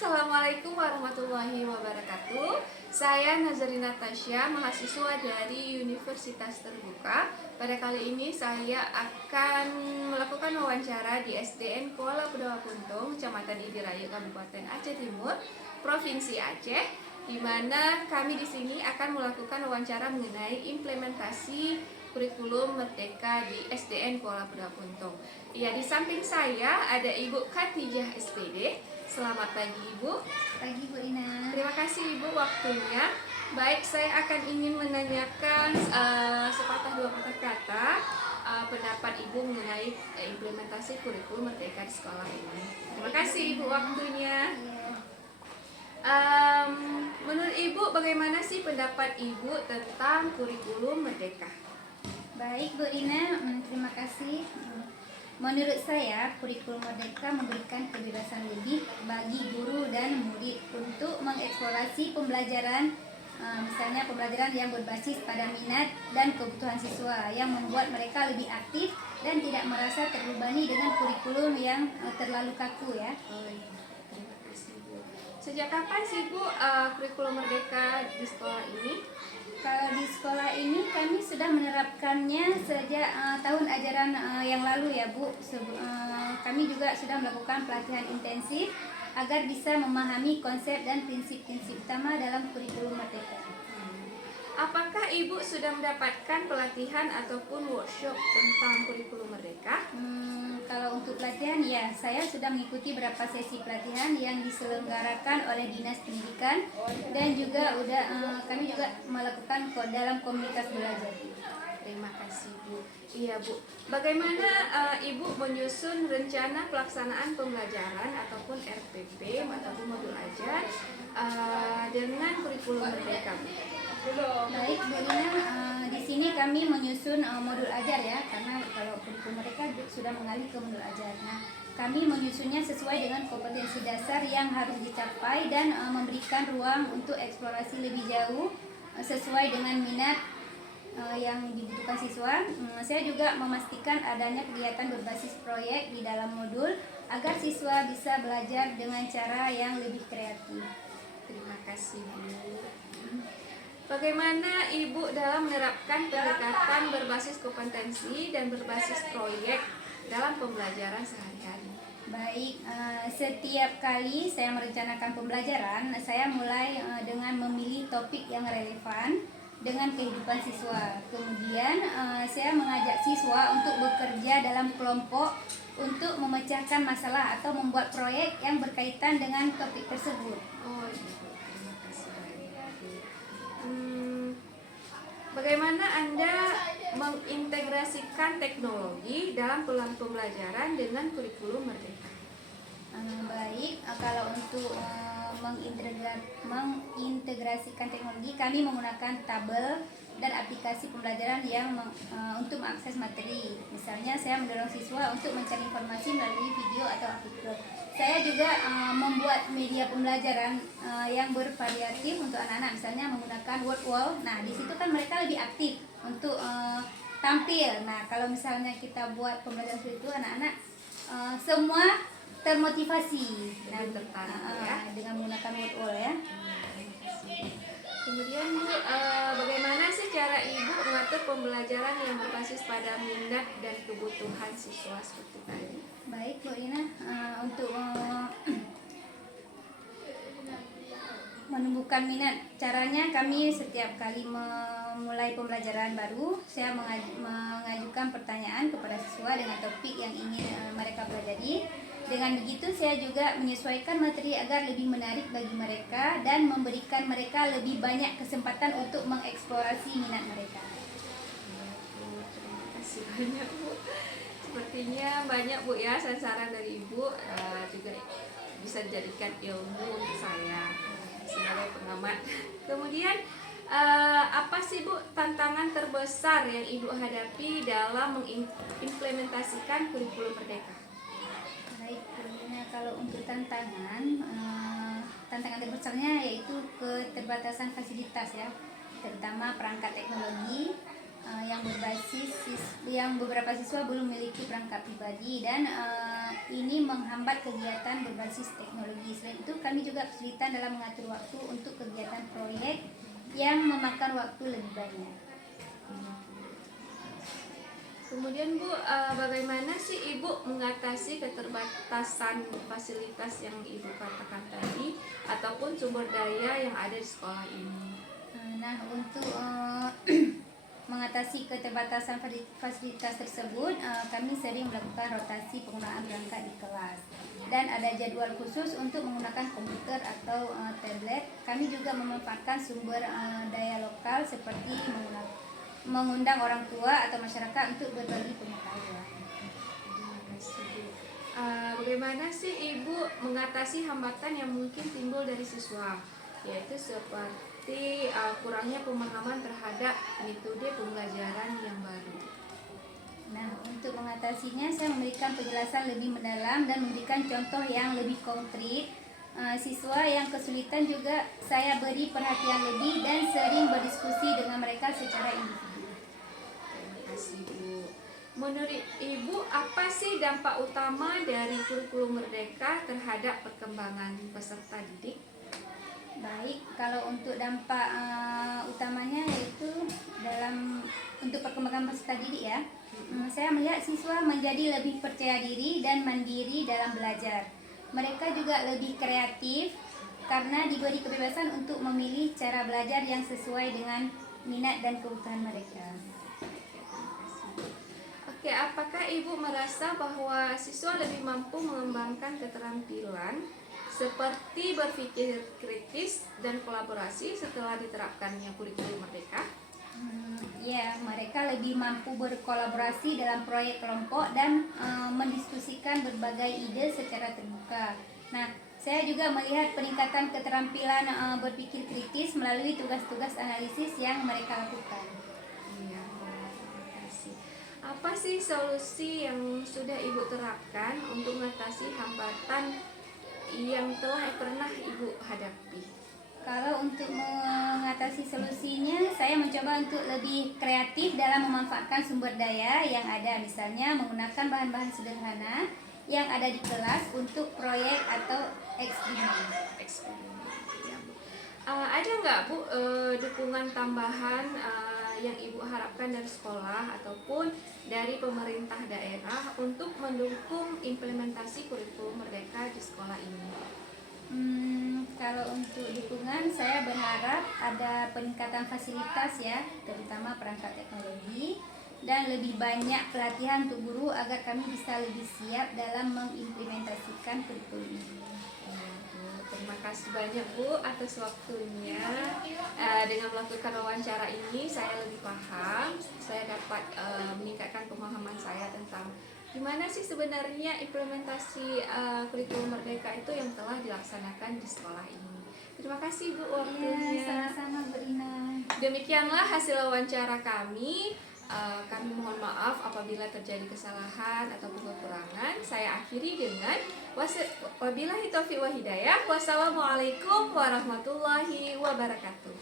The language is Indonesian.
Assalamualaikum warahmatullahi wabarakatuh. Saya Nazarina Tasya, mahasiswa dari Universitas Terbuka. Pada kali ini saya akan melakukan wawancara di SDN Kuala Bedawa Kuntung, Kecamatan Idiraya, Kabupaten Aceh Timur, Provinsi Aceh, di mana kami di sini akan melakukan wawancara mengenai implementasi kurikulum Merdeka di SDN Kuala Bedawa Kuntung. Ya, di samping saya ada Ibu Khatijah SPD. Selamat pagi Ibu. Pagi Bu Ina. Terima kasih Ibu waktunya. Baik, saya akan ingin menanyakan sepatah dua patah kata pendapat Ibu mengenai implementasi kurikulum Merdeka di sekolah ini. Terima kasih Ibu waktunya. Menurut Ibu, bagaimana sih pendapat Ibu tentang kurikulum Merdeka? Baik Bu Ina, terima kasih. Menurut saya, kurikulum Merdeka memberikan kebebasan lebih bagi guru dan murid untuk mengeksplorasi pembelajaran, misalnya pembelajaran yang berbasis pada minat dan kebutuhan siswa, yang membuat mereka lebih aktif dan tidak merasa terbebani dengan kurikulum yang terlalu kaku ya. Terima kasih Bu. Sejak kapan sih Bu kurikulum Merdeka di sekolah ini? Kalau di sekolah ini kami sudah menerapkannya sejak tahun ajaran yang lalu ya Bu. Kami juga sudah melakukan pelatihan intensif agar bisa memahami konsep dan prinsip-prinsip utama dalam kurikulum Merdeka. Apakah Ibu sudah mendapatkan pelatihan ataupun workshop tentang kurikulum Merdeka? Kalau untuk pelatihan ya, saya sudah mengikuti beberapa sesi pelatihan yang diselenggarakan oleh Dinas Pendidikan dan juga kami juga melakukan dalam komunitas belajar. Terima kasih Bu. Iya Bu. Bagaimana Ibu menyusun rencana pelaksanaan pembelajaran ataupun RPP ataupun modul ajar dengan kurikulum Merdeka Bu? Baik Bu Ina, di sini kami menyusun modul ajar ya, karena kalau kurikulum mereka sudah mengalih ke modul ajar. Nah, kami menyusunnya sesuai dengan kompetensi dasar yang harus dicapai dan memberikan ruang untuk eksplorasi lebih jauh sesuai dengan minat yang dibutuhkan siswa. Saya juga memastikan adanya kegiatan berbasis proyek di dalam modul agar siswa bisa belajar dengan cara yang lebih kreatif. Terima kasih Bu. Bagaimana Ibu dalam menerapkan pendekatan berbasis kompetensi dan berbasis proyek dalam pembelajaran sehari-hari? Baik, setiap kali saya merencanakan pembelajaran, saya mulai dengan memilih topik yang relevan dengan kehidupan siswa. Kemudian saya mengajak siswa untuk bekerja dalam kelompok untuk memecahkan masalah atau membuat proyek yang berkaitan dengan topik tersebut. Oh, Ibu, terima kasih banyak. Bagaimana Anda mengintegrasikan teknologi dalam pembelajaran dengan kurikulum Merdeka? Baik, kalau untuk mengintegrasikan teknologi, kami menggunakan tabel dan aplikasi pembelajaran yang untuk mengakses materi. Misalnya saya mendorong siswa untuk mencari informasi melalui video atau artikel. Saya juga membuat media pembelajaran yang bervariatif untuk anak-anak, misalnya menggunakan word wall. Nah, di situ kan mereka lebih aktif untuk tampil. Nah, kalau misalnya kita buat pembelajaran seperti itu, anak-anak semua termotivasi dengan menggunakan word wall ya. Kemudian Bu, bagaimana sih cara Ibu mengatur pembelajaran yang berbasis pada minat dan kebutuhan siswa seperti tadi? Baik Bu Ina, untuk menumbuhkan minat, caranya kami setiap kali memulai pembelajaran baru, saya mengajukan pertanyaan kepada siswa dengan topik yang ingin mereka pelajari. Dengan begitu saya juga menyesuaikan materi agar lebih menarik bagi mereka dan memberikan mereka lebih banyak kesempatan untuk mengeksplorasi minat mereka. Terima kasih banyak Bu. Sepertinya banyak Bu ya saran dari Ibu, juga bisa dijadikan ilmu untuk saya sebagai pengamat. Kemudian apa sih Bu tantangan terbesar yang Ibu hadapi dalam mengimplementasikan kurikulum Merdeka? Baik, kalau untuk tantangan terbesarnya yaitu keterbatasan fasilitas ya, terutama perangkat teknologi yang berbasis yang beberapa siswa belum memiliki perangkat pribadi dan ini menghambat kegiatan berbasis teknologi. Selain itu, kami juga kesulitan dalam mengatur waktu untuk kegiatan proyek yang memakan waktu lebih banyak. Kemudian Bu, bagaimana sih Ibu mengatasi keterbatasan fasilitas yang Ibu katakan tadi ataupun sumber daya yang ada di sekolah ini? Nah, untuk mengatasi keterbatasan fasilitas tersebut, kami sering melakukan rotasi penggunaan perangkat di kelas dan ada jadwal khusus untuk menggunakan komputer atau tablet. Kami juga memanfaatkan sumber daya lokal seperti mengundang orang tua atau masyarakat untuk berbagi pengetahuan. Terima kasih Bu. Bagaimana sih Ibu mengatasi hambatan yang mungkin timbul dari siswa, yaitu seperti kurangnya pemahaman terhadap metode pembelajaran yang baru? Nah, untuk mengatasinya saya memberikan penjelasan lebih mendalam dan memberikan contoh yang lebih konkret. Siswa yang kesulitan juga saya beri perhatian lebih dan sering berdiskusi dengan mereka secara individu. Terima kasih Bu. Menurut Ibu, apa sih dampak utama dari kurikulum Merdeka terhadap perkembangan peserta didik? Baik, kalau untuk dampak utamanya yaitu untuk perkembangan peserta didik ya. Saya melihat siswa menjadi lebih percaya diri dan mandiri dalam belajar. Mereka juga lebih kreatif karena diberi kebebasan untuk memilih cara belajar yang sesuai dengan minat dan kebutuhan mereka. Oke, apakah Ibu merasa bahwa siswa lebih mampu mengembangkan keterampilan seperti berpikir kritis dan kolaborasi setelah diterapkannya kurikulum Merdeka? Ya, mereka lebih mampu berkolaborasi dalam proyek kelompok dan mendiskusikan berbagai ide secara terbuka. Nah, saya juga melihat peningkatan keterampilan berpikir kritis melalui tugas-tugas analisis yang mereka lakukan. Iya, terima kasih. Apa sih solusi yang sudah Ibu terapkan untuk mengatasi hambatan yang pernah Ibu hadapi? Kalau untuk mengatasi solusinya, saya mencoba untuk lebih kreatif dalam memanfaatkan sumber daya yang ada, misalnya menggunakan bahan-bahan sederhana yang ada di kelas untuk proyek atau eksperimen. Ya, Bu. Ada nggak Bu dukungan tambahan yang Ibu harapkan dari sekolah ataupun dari pemerintah daerah untuk mendukung implementasi kurikulum Merdeka di sekolah ini? Kalau untuk dukungan, saya berharap ada peningkatan fasilitas ya, terutama perangkat teknologi, dan lebih banyak pelatihan untuk guru agar kami bisa lebih siap dalam mengimplementasikan kurikulum ini. Terima kasih banyak Bu atas waktunya. Dengan melakukan wawancara ini saya lebih paham, saya dapat meningkatkan pemahaman saya tentang gimana sih sebenarnya implementasi kurikulum Merdeka itu yang telah dilaksanakan di sekolah ini. Terima kasih Bu waktunya. Sama-sama Bu Rina. Demikianlah hasil wawancara kami. Kami mohon maaf apabila terjadi kesalahan ataupun kekurangan. Saya akhiri dengan wabillahi taufiq wa hidayah. Wassalamualaikum warahmatullahi wabarakatuh.